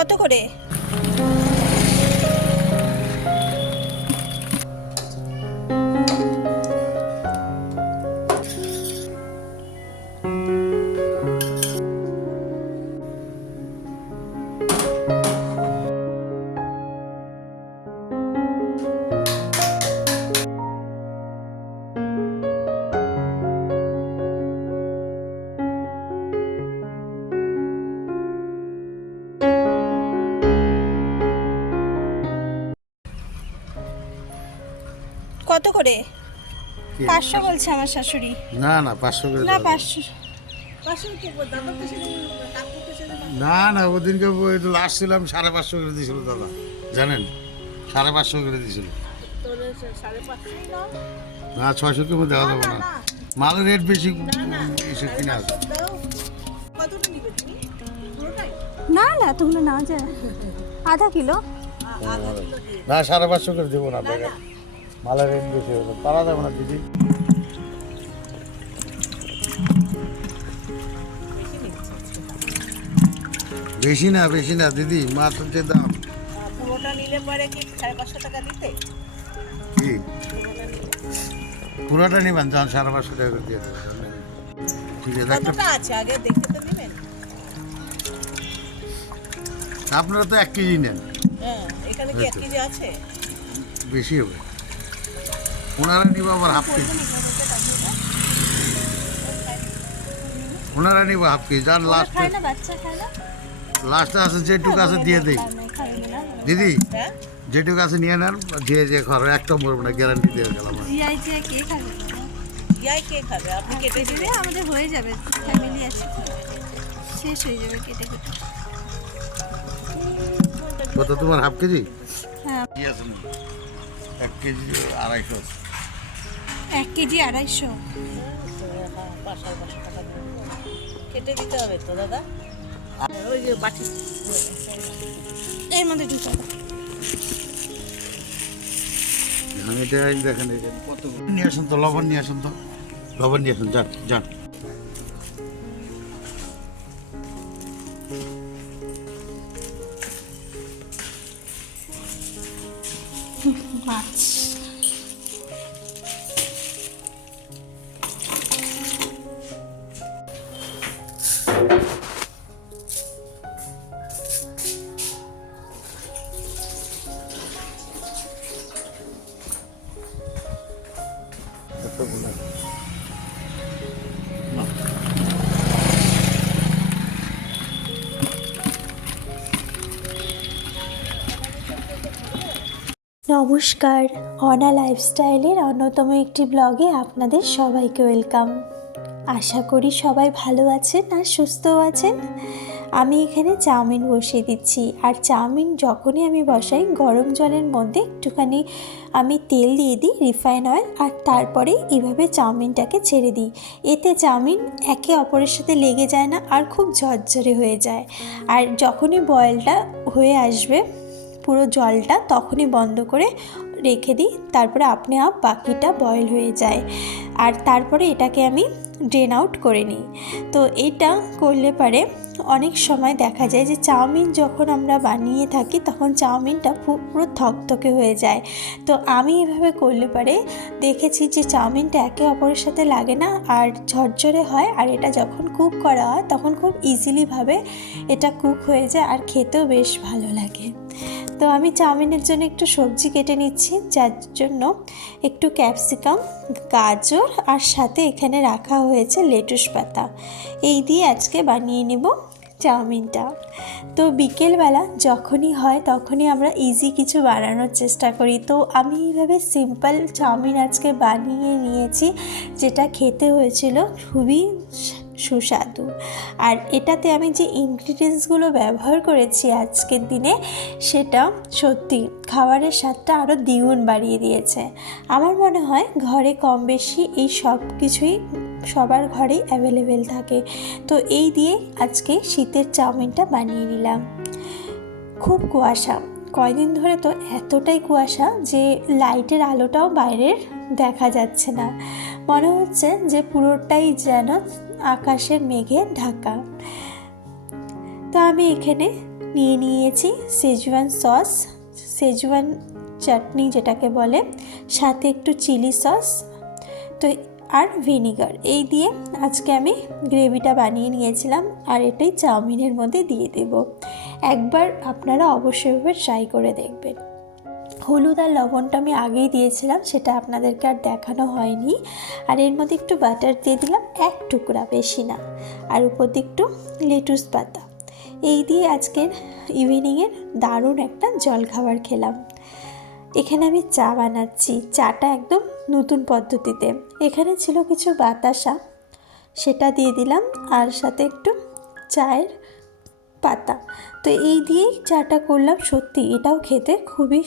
কত করে? কত করে? 500 বলছে আমার শাশুড়ি। না না 500 করে না দাও। 500। না না ওদিনকে লাস্ট ছিলাম 550 করে দিয়েছিল দাদা, জানেন 550 করে দিয়েছিল। না 600 কি দেওয়া যাবে না, মালের রেট বেশি এসে কিনা আছে। না না তোমরা না যায় আধা কিলো। না 550 করে দেবো না আপনাকে, মালের রেট বেশি হবে, পারা যাবে না দিদি। বেশি না দিদি, মাত্র যে দাম। পুরোটা নিলে পরে কি 550 টাকা দিতে? কি পুরোটা নেবেন? যান 550 টাকা করে দিয়ে দেবেন। ঠিক আছে, একটা কতটা আছে আগে দেখতে তো নেবেন। আপনারা তো 1 কেজি নেন, হ্যাঁ, এখানে কি 1 কেজি আছে? বেশি হবে। ওনারা নিব আবার হাফ কেজি, ওনারা নিব হাফ কেজি। যান লাস্ট, খায় না বাচ্চা খায় না। লাস্টে আছে যেটুকু আছে দিয়ে দেই দিদি, হ্যাঁ, যেটুকু আছে নিয়ে নেন, দিয়ে যে খরচ একটা মরবো না, গ্যারান্টি দিয়ে গেলাম। জিআই যে কে খাবে? ইয়াই কে খাবে? আপনি কেটে কেটে দিলে দিয়ে আমাদের হয়ে যাবে, ফ্যামিলি আছে শেষ হয়ে যাবে কেটে কেটে। কত তোমার হাফ কেজি? হ্যাঁ কি আছে না 1 কেজি 250 আছে। 1 কেজি 250। 550 টাকা দেবো। কেটে দিতে হবে তো দাদা। ওই যে বাটি এর মধ্যে ঢুকা আমি দেখাই, দেখেন এখানে কত নিয়ে আসুন তো, লবণ নিয়ে আসুন তো, লবণ নিয়ে আসুন, যান যান। মাছ। এতগুলো। নমস্কার, অনা লাইফস্টাইলের অন্যতম একটি ব্লগে আপনাদের সবাইকে ওয়েলকাম। আশা করি সবাই ভালো আছেন আর সুস্থও আছেন। আমি এখানে চাউমিন বসিয়ে দিচ্ছি, আর চাউমিন যখনই আমি বসাই গরম জলের মধ্যে একটুখানি আমি তেল দিয়ে দিই, রিফাইন অয়েল, আর তারপরে এইভাবে চাউমিনটাকে ছেড়ে দিই। এতে চাউমিন একে অপরের সাথে লেগে যায় না আর খুব ঝরঝরে হয়ে যায়। আর যখনই বয়েলটা হয়ে আসবে পুরো জলটা, তখনই বন্ধ করে রেখে দিই, তারপরে আপনি আপ বাকিটা বয়েল হয়ে যায়। আর তারপরে এটাকে আমি ড্রেন আউট করে নিই। তো এটা করলে পারে অনেক সময় দেখা যায় যে চাউমিন যখন আমরা বানিয়ে থাকি তখন চাউমিনটা পুরো থকথকে হয়ে যায়। তো আমি এভাবে করলে পারে দেখেছি যে চাউমিনটা একে অপরের সাথে লাগে না আর ঝরঝরে হয়, আর এটা যখন কুক করা হয় তখন খুব ইজিলিভাবে এটা কুক হয়ে যায় আর খেতেও বেশ ভালো লাগে। তো আমি চাউমিনের জন্য একটু সবজি কেটে নিচ্ছি, যার জন্য একটু ক্যাপসিকাম, গাজর আর সাথে এখানে রাখা হয়েছে লেটুস পাতা। এই দিয়ে আজকে বানিয়ে নেব চাউমিনটা। তো বিকেলবেলা যখনই হয় তখনই আমরা ইজি কিছু বানানোর চেষ্টা করি। তো আমি এইভাবে সিম্পল চাউমিন আজকে বানিয়ে নিয়েছি, যেটা খেতে হয়েছিল খুবই সুস্বাদু। আর এটাতে আমি যে ইনগ্রিডিয়েন্টসগুলো ব্যবহার করেছি আজকের দিনে, সেটা সত্যি খাবারের স্বাদটা আরও দ্বিগুণ বাড়িয়ে দিয়েছে। আমার মনে হয় ঘরে কম বেশি এই সব কিছুই সবার ঘরেই অ্যাভেলেবেল থাকে। তো এই দিয়ে আজকে শীতের চাউমিনটা বানিয়ে নিলাম। খুব কুয়াশা, কয়দিন ধরে তো এতটাই কুয়াশা যে লাইটের আলোটাও বাইরের দেখা যাচ্ছে না, মনে হচ্ছে যে পুরোটাই যেন আকাশের মেঘে ঢাকা। তো আমি এখানে নিয়ে নিয়েছি সেজওয়ান সস, সেজওয়ান চাটনি যেটাকে বলে, সাথে একটু চিলি সস তো আর ভিনিগার, এই দিয়ে আজকে আমি গ্রেভিটা বানিয়ে নিয়েছিলাম। আর এটাই চাউমিনের মধ্যে দিয়ে দেব। একবার আপনারা অবশ্যই ট্রাই করে দেখবেন। হলুদ আর লবণটা আমি আগেই দিয়েছিলাম, সেটা আপনাদেরকে আর দেখানো হয়নি। আর এর মধ্যে একটু বাটার দিয়ে দিলাম, এক টুকরা, বেশি না। আর উপর দিয়ে একটু লেটুস পাতা। এই দিয়ে আজকের ইভিনিংয়ের দারুণ একটা জলখাবার খেলাম। এখানে আমি চা বানাচ্ছি, চাটা একদম নতুন পদ্ধতিতে। এখানে ছিল কিছু বাতাসা, সেটা দিয়ে দিলাম, আর সাথে একটু চায়ের পাতা। তো এই দিয়েই চাটা করলাম। সত্যি এটাও খেতে খুবই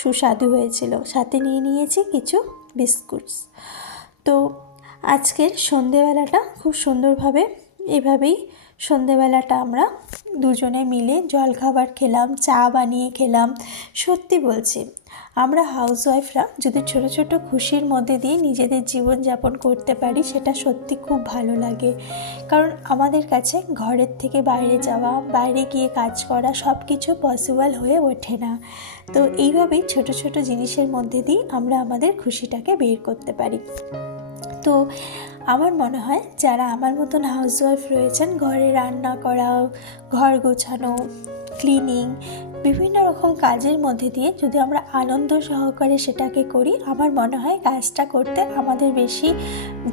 সুস্বাদু হয়েছিল। সাথে নিয়ে নিয়েছি কিছু বিস্কুটস। তো আজকের সন্ধেবেলাটা খুব সুন্দরভাবে এভাবেই সন্ধেবেলাটা আমরা দুজনে মিলে জলখাবার খেলাম, চা বানিয়ে খেলাম। সত্যি বলছি, আমরা হাউসওয়াইফরা যদি ছোট ছোট খুশির মধ্যে দিয়ে নিজেদের জীবনযাপন করতে পারি, সেটা সত্যি খুব ভালো লাগে। কারণ আমাদের কাছে ঘরের থেকে বাইরে যাওয়া, বাইরে গিয়ে কাজ করা সব কিছু পসিবল হয়ে ওঠে না। তো এইভাবেই ছোট ছোট জিনিসের মধ্যে দিয়ে আমরা আমাদের খুশিটাকে বের করতে পারি। তো আমার মনে হয় যারা আমার মতন হাউসওয়াইফ রয়েছেন, ঘরে রান্না করা, ঘর গোছানো, ক্লিনিং, বিভিন্ন রকম কাজের মধ্যে দিয়ে যদি আমরা আনন্দ সহকারে সেটাকে করি, আমার মনে হয় কাজটা করতে আমাদের বেশি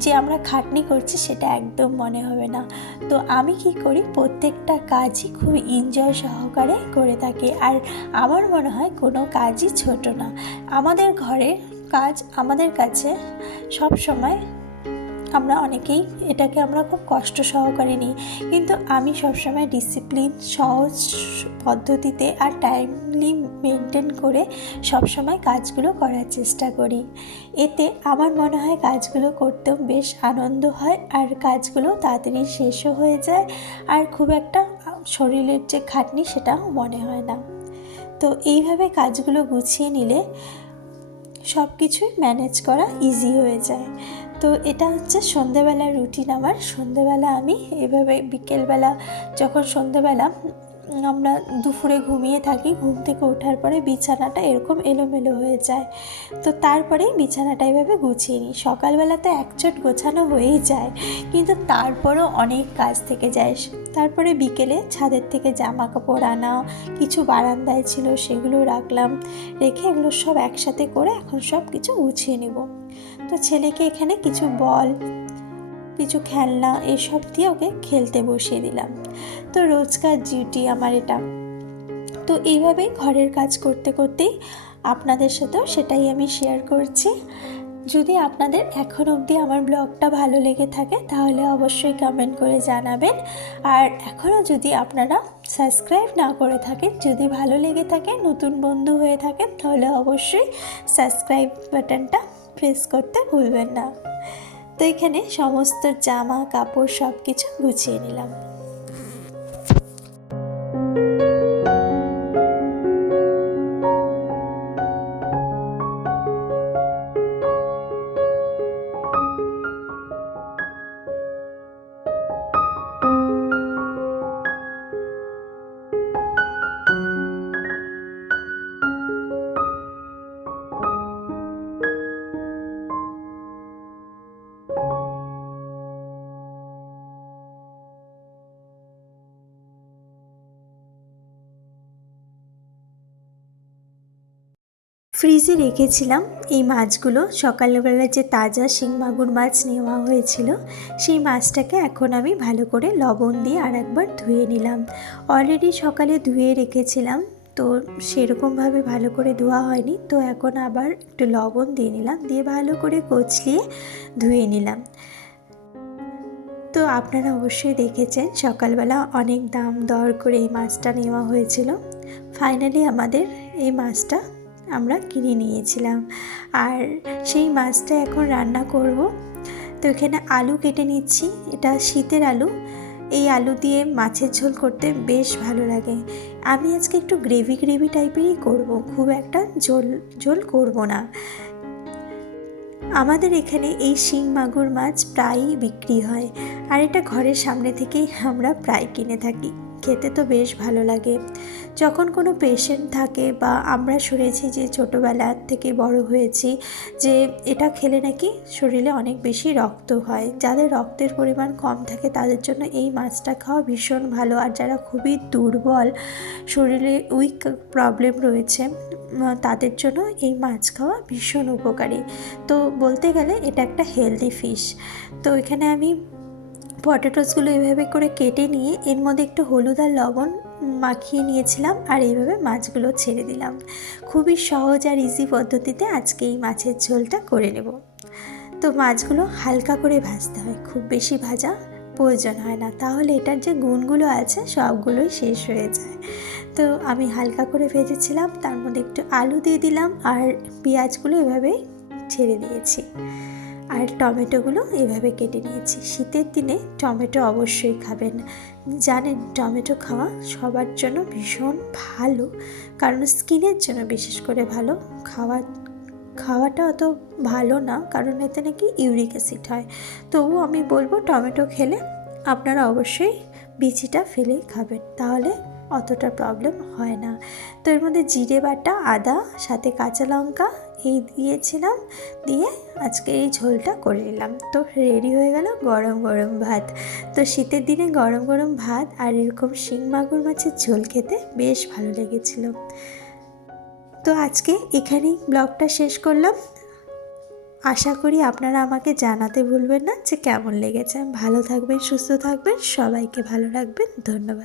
যে আমরা খাটনি করছি সেটা একদম মনে হবে না। তো আমি কি করি, প্রত্যেকটা কাজই খুব এনজয় সহকারে করে থাকি। আর আমার মনে হয় কোনো কাজই ছোট না। আমাদের ঘরের কাজ আমাদের কাছে সব সময় আমরা অনেকেই এটাকে আমরা খুব কষ্ট সহকারে নিই, কিন্তু আমি সবসময় ডিসিপ্লিন, সহজ পদ্ধতিতে আর টাইমলি মেনটেন করে সবসময় কাজগুলো করার চেষ্টা করি। এতে আমার মনে হয় কাজগুলো করতেও বেশ আনন্দ হয়, আর কাজগুলো তাড়াতাড়ি শেষও হয়ে যায়, আর খুব একটা শরীরের যে খাটনি সেটাও মনে হয় না। তো এইভাবে কাজগুলো গুছিয়ে নিলে সব কিছুই ম্যানেজ করা ইজি হয়ে যায়। তো এটা হচ্ছে সন্ধেবেলার রুটিন আমার। সন্ধেবেলা আমি এভাবে, বিকেলবেলা যখন সন্ধেবেলা আমরা দুপুরে ঘুমিয়ে থাকি, ঘুম থেকে ওঠার পরে বিছানাটা এরকম এলোমেলো হয়ে যায়। তো তারপরেই বিছানাটা এভাবে গুছিয়ে নিই। সকালবেলা তো একচোট গোছানো হয়েই যায়, কিন্তু তারপরেও অনেক কাজ থেকে যায়। তারপরে বিকেলে ছাদের থেকে জামা কাপড় আনা, কিছু বারান্দায় ছিল সেগুলো রাখলাম, রেখে এগুলো সব একসাথে করে এখন সব কিছু গুছিয়ে নেব। তো ছেলেকে এখানে কিছু বল, কিছু খেলনা এসব দিয়ে ওকে খেলতে বসিয়ে দিলাম। তো রোজকার ডিউটি আমার এটা। তো এইভাবেই ঘরের কাজ করতে করতেই আপনাদের সাথেও সেটাই আমি শেয়ার করছি। যদি আপনাদের এখন অবধি আমার ব্লগটা ভালো লেগে থাকে তাহলে অবশ্যই কমেন্ট করে জানাবেন। আর এখনও যদি আপনারা সাবস্ক্রাইব না করে থাকেন, যদি ভালো লেগে থাকে, নতুন বন্ধু হয়ে থাকেন, তাহলে অবশ্যই সাবস্ক্রাইব বাটনটা প্রেস করতে ভুলবেন না। তো এখানে সমস্ত জামা কাপড় সব কিছু গুছিয়ে নিলাম। ফ্রিজে রেখেছিলাম এই মাছগুলো। সকালবেলা যে তাজা শিং মাগুর মাছ নেওয়া হয়েছিল, সেই মাছটাকে এখন আমি ভালো করে লবণ দিয়ে আর একবার ধুয়ে নিলাম। অলরেডি সকালে ধুয়ে রেখেছিলাম, তো সেরকমভাবে ভালো করে ধোয়া হয়নি। তো এখন আবার একটু লবণ দিয়ে নিলাম, দিয়ে ভালো করে কচলিয়ে ধুয়ে নিলাম। তো আপনারা অবশ্যই দেখেছেন সকালবেলা অনেক দাম দর করে এই মাছটা নেওয়া হয়েছিল। ফাইনালি আমাদের এই মাছটা আমরা কিনে নিয়েছিলাম, আর সেই মাছটা এখন রান্না করব। তো এখানে আলু কেটে নিচ্ছি, এটা শীতের আলু। এই আলু দিয়ে মাছের ঝোল করতে বেশ ভালো লাগে। আমি আজকে একটু গ্রেভি গ্রেভি টাইপেরই করব, খুব একটা ঝোল ঝোল করব না। আমাদের এখানে এই শিং মাগুর মাছ প্রায়ই বিক্রি হয়, আর এটা ঘরের সামনে থেকেই আমরা প্রায় কিনে থাকি। খেতে তো বেশ ভালো লাগে। যখন কোনো পেশেন্ট থাকে বা আমরা শুনেছি যে ছোটোবেলার থেকে বড় হয়েছি যে এটা খেলে নাকি শরীরে অনেক বেশি রক্ত হয়, যাদের রক্তের পরিমাণ কম থাকে তাদের জন্য এই মাছটা খাওয়া ভীষণ ভালো। আর যারা খুবই দুর্বল, শরীরে উইক প্রবলেম রয়েছে, তাদের জন্য এই মাছ খাওয়া ভীষণ উপকারী। তো বলতে গেলে এটা একটা হেলদি ফিশ। তো এখানে আমি পটেটোসগুলো এভাবে করে কেটে নিয়ে এর মধ্যে একটু হলুদ আর লবণ মাখিয়ে নিয়েছিলাম, আর এইভাবে মাছগুলো ছেড়ে দিলাম। খুবই সহজ আর ইজি পদ্ধতিতে আজকে এই মাছের ঝোলটা করে নেব। তো মাছগুলো হালকা করে ভাজতে হয়, খুব বেশি ভাজা প্রয়োজন হয় না, তাহলে এটার যে গুণগুলো আছে সবগুলোই শেষ হয়ে যায়। তো আমি হালকা করে ভেজেছিলাম, তার মধ্যে একটু আলু দিয়ে দিলাম আর পেঁয়াজগুলো এভাবে ছেড়ে দিয়েছি, আর টমেটোগুলো এভাবে কেটে নিয়েছি। শীতের দিনে টমেটো অবশ্যই খাবেন, জানেন টমেটো খাওয়া সবার জন্য ভীষণ ভালো, কারণ স্কিনের জন্য বিশেষ করে ভালো। খাওয়াটা অত ভালো না, কারণ এতে নাকি ইউরিক অ্যাসিড হয়। তবুও আমি বলবো টমেটো খেলে আপনারা অবশ্যই বিচিটা ফেলেই খাবেন, তাহলে অতটা প্রবলেম হয় না। তো এর মধ্যে জিরে বাটা, আদা, সাথে কাঁচা লঙ্কা এই দিয়েছিলাম, দিয়ে আজকে এই ঝোলটা করে নিলাম। তো রেডি হয়ে গেল গরম গরম ভাত। তো শীতের দিনে গরম গরম ভাত আর এরকম শিং মাগুর মাছের ঝোল খেতে বেশ ভালো লেগেছিল। তো আজকে এখানেই ব্লগটা শেষ করলাম। আশা করি আপনারা আমাকে জানাতে ভুলবেন না যে কেমন লেগেছে। ভালো থাকবেন, সুস্থ থাকবেন, সবাইকে ভালো রাখবেন। ধন্যবাদ।